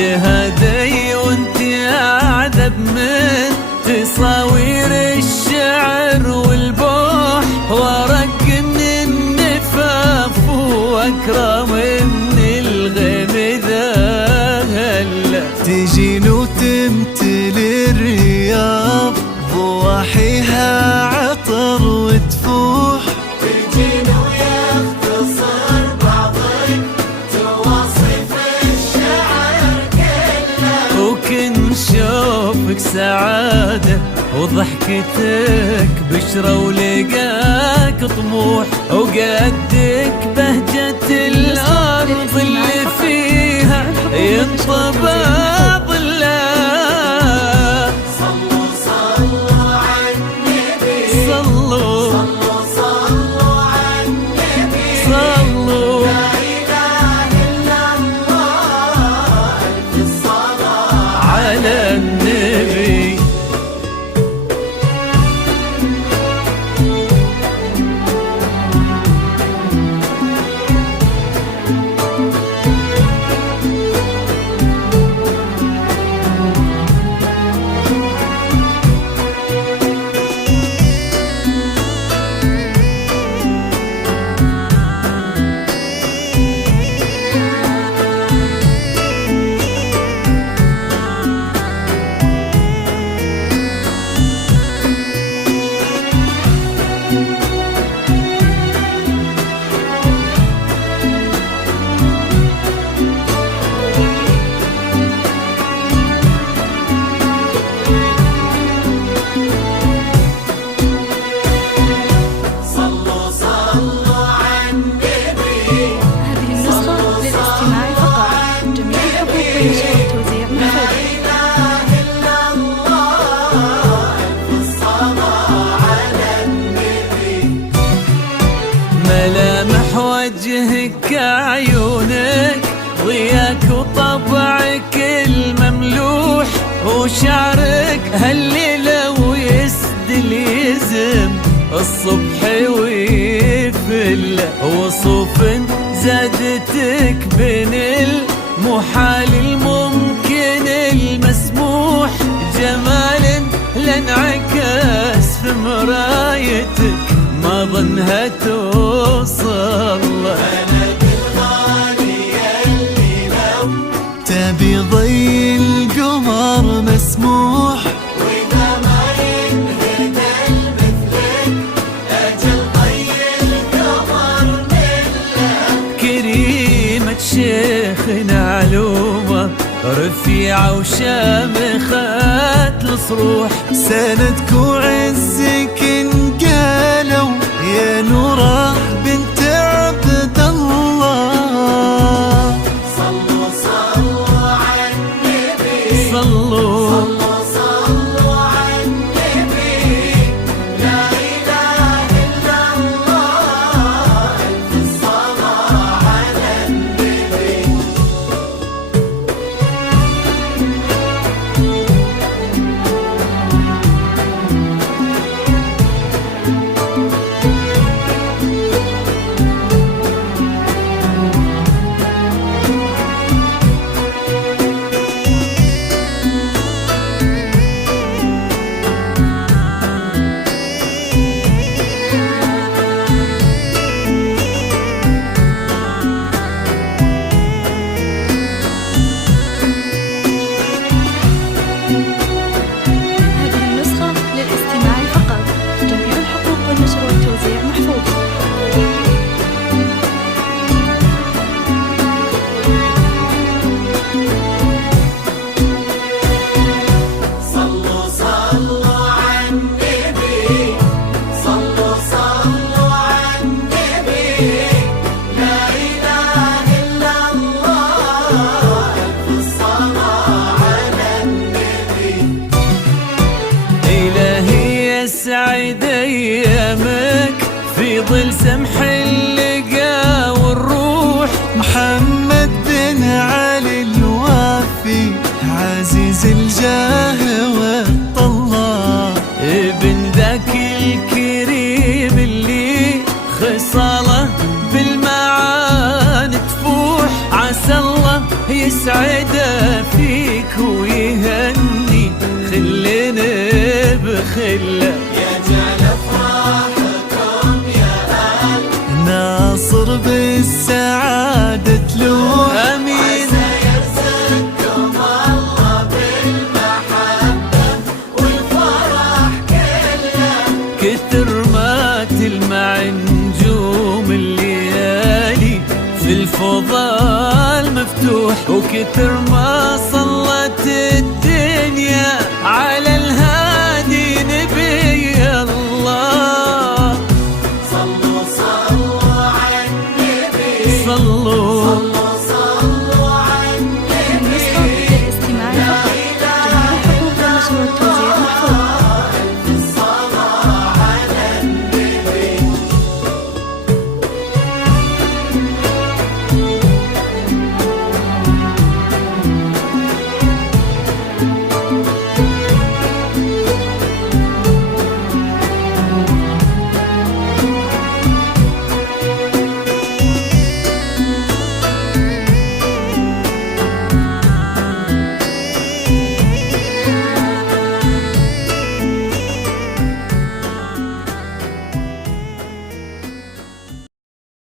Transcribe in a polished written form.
شهادي وانت اعذب من تصاوير الشعر والبوح، وارق من النفاف واكرم من الغيم ذهل. تجين وتمتلي الرياض ضواحيها عطر وتفوح، تجين ويختصر بعضك تواصف الشعر كله، وكن شوفك سعادة وضحكتك بشرة ولقاك طموح، وقدك بهجة الأرض اللي فيها ينطبع ظلها. صلوا صلوا على النبي، صلوا صلوا صلوا على النبي، صلوا لا إله إلا الله، ألف الصلاة على النبي. صلوا صلوا على النبي. هذه النسخة للاستماع فقط. جميع الحقوق والنشر والتوزيع لا محفوظ. إله إلا الله، ألف الصلاة على النبي. ملامح وجهك عيونك ضياك وطبعك المملوح، وشعرك هالليلة ويسدل يزم الصبح ويفل، وصوف زادتك بين المحال الممكن المسموح، جمال لانعكس في مرايتك ما ظنها توصل. تبي ضي القمر مسموح، وإذا ما ينهدى مثلك أجل طي القمر مله. كريمة شيخنا علومة رفيعة وشامخات الصروح، سندك وعزك انقالوا يا نوره بنت عبد الله. صلوا صلوا على النبي، صلوا صلوا صلوا على النبي، لا إله إلا الله، ألف الصلاة على النبي. هذه النسخة للاستماع فقط. جميع الحقوق والنشر والتوزيع محفوظ. صلوا صلوا على النبي، صلوا صلوا على النبي، لا إله إلا الله، ألف الصلاة على النبي. إلهي يسعد أيامك في ظل سمح اللقا والروح، محمد بن علي الوافي عزيز الجاه والطلال، ابن ذاك الكريم اللي خصاله بالمعاني تفوح، عسى الله يسعده فيك ويهني خلنا بخله يجعل افراحكم يا اهل ناصر بالسعادة تلوح امين. سيرزقكم الله بالمحبة والفرح كله كثر ما تلمع نجوم الليالي في الفضاء المفتوح، وكثر ما صلت الدنيا